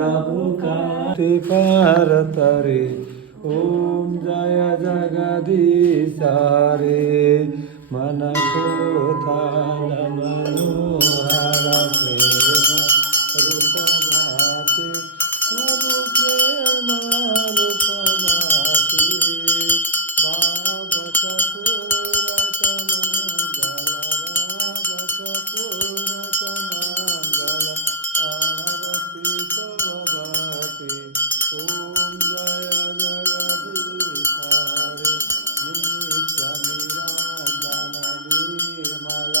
प्रभु का फार तरे ओम जय जगदीश रे मन को थाल मनोहर प्रेम रूप भाते प्रभु प्रेम रूप भाते बाब कपूरत मंगल बाब कपूरत मंगल आरती सर्वभाते ओम जय जगदीश रे नित्य निरंजन निर्मल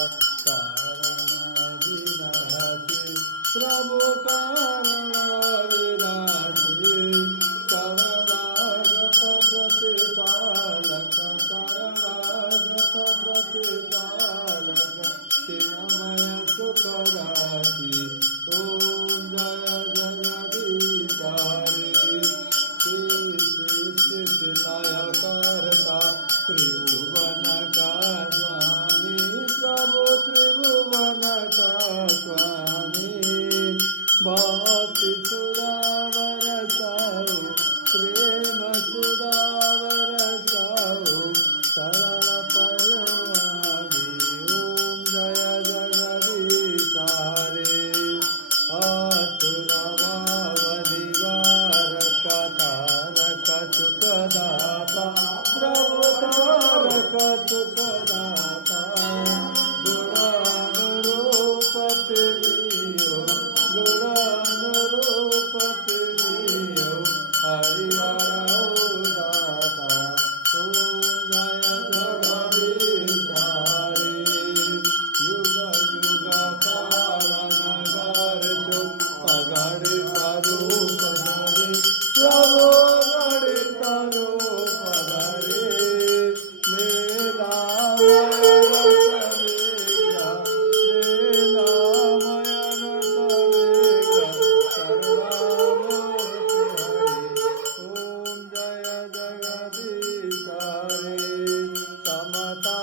कारण विनाशे प्रभु कारण विनाशे शरणागत प्रतिपालक शरणागत प्रतिपालक चिन्मय सुखदासी ओम जय जगदीश रे लय करता त्रिभुवन का स्वामी प्रभु त्रिभुवन का स्वामी भक्ति सुरावर साहु प्रेम सुरावर साहु शरण परमाधि ओम जय जगदीश रे असुरवादिवारक तारक सुखदाता प्रभु तारक सुखदाता गुणानुरूपति लियो गुणानुरूपति लियो हरिहर दाता ओम जय जगदीश रे युग युग पालन कर जो अगणित रूप धरे प्रभु अगणित रूप धरे मेला सवेगा मेला मयन सवेगा सर्वामूर्ति हरे ओम जय जगदीश रे समता